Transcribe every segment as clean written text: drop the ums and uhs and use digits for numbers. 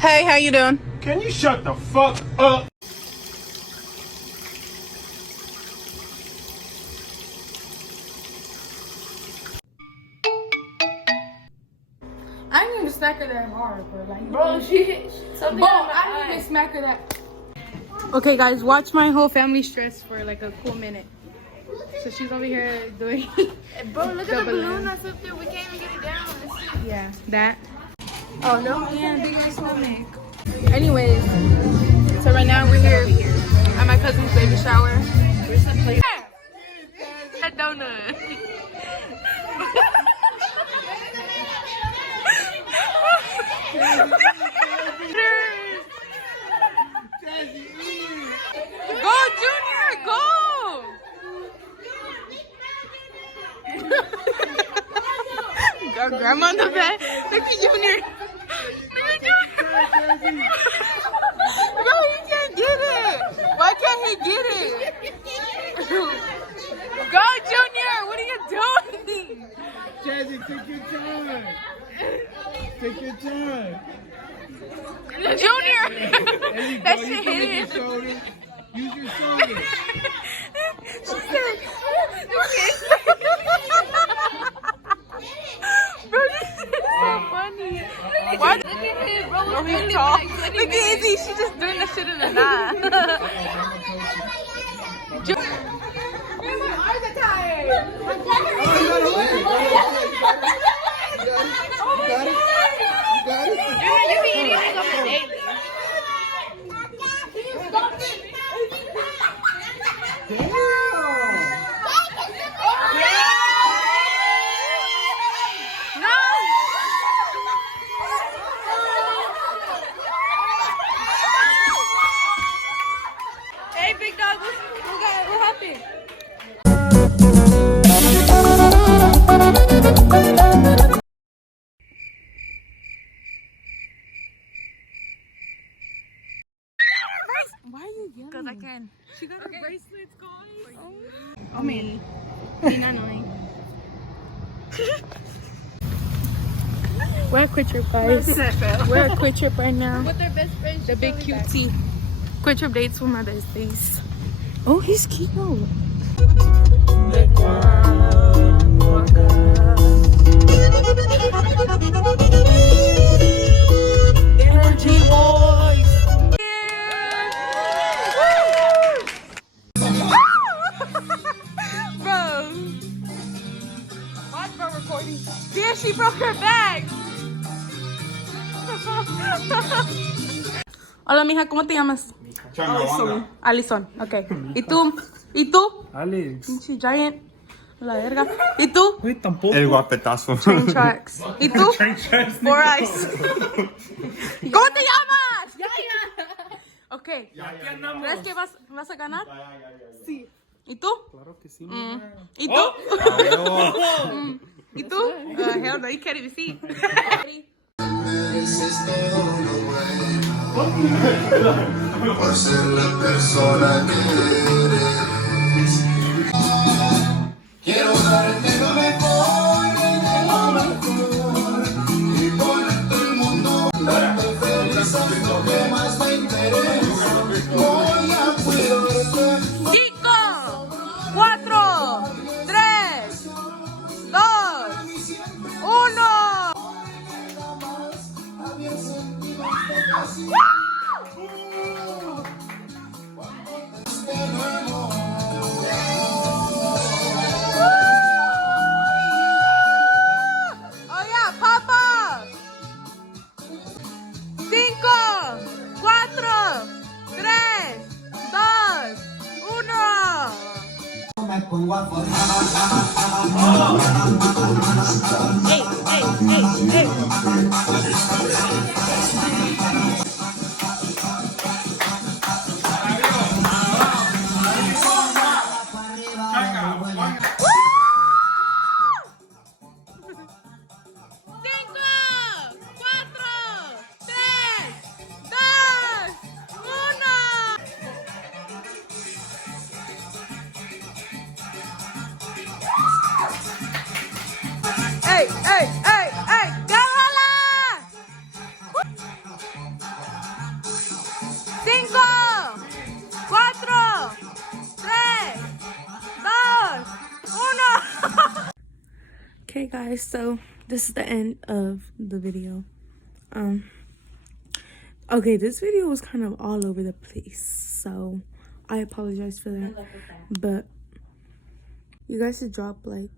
Hey, how you doing? Can you shut the fuck up? I didn't even smack her that hard, but like, Bro, she hit something. bro, I didn't even smack her that. Okay, guys, watch my whole family stress for like a cool minute. So she's over here doing. Bro, look at the balloon that's up there. We can't even get it down. Yeah, that. Oh no, yeah, big ass stomach. Anyways, so right now we're here at my cousin's baby shower. That donut. Go, Junior, go! Got grandma on the bed. Look at Junior. Look at Junior. No, he can't get it. Why can't he get it? Go, Junior. What are you doing? Jazzy, take your time. Take your time. Junior. That You shit can hit use it. your shoulder. Use your shoulder. She said, bro, this is so funny. Why? Look at him, bro. Oh, he's tall. Look at Izzy. She's just doing that shit in the knot. My eyes are tired. You be eating like on the daily. Hey, big dog, what happened? Why are you yelling? Because I can. She got her bracelets, guys. Oh, man. We're at Quick Trip, guys. We're at Quick Trip right now. With their best friend. The big cutie. Quick Trip dates with my besties. Oh, he's cute. Energy boys. Bro. Watch bro recording. Yeah, she broke her bag. Hola, mija, ¿cómo te llamas? Alison, ok. ¿Y tú? ¿Y tú? Alex. Pinche giant. La verga. ¿Y tú? Uy, tampoco. El guapetazo. Train tracks. ¿Y tú? Four Eyes. ¿Cómo te llamas? Ok. ¿Crees que vas a ganar? Sí. ¿Y tú? Claro que sí. ¿Y tú? ¿Y tú? Hell no, you can't even see. Por ser la persona que eres. Quiero darte lo mejor de lo mejor y ponerte el mundo darte feliz es lo que más me interesa. Voy a cuidarte. 5, 4, 3, 2, 1. Oh yeah, Papa. 5, 4, 3, 2, 1. Me pongo a Hey, hey, hey, hey. ¡Ey, ey, ey, ey! ¡Déjala! Okay guys, so this is the end of the video. Okay, this video was kind of all over the place, so I apologize for that. But you guys should drop like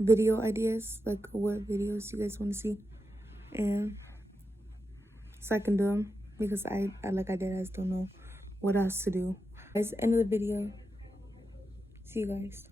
video ideas, like what videos you guys want to see, and so I can do them, because I like I did, I just don't know what else to do. Guys, end of the video. See you guys.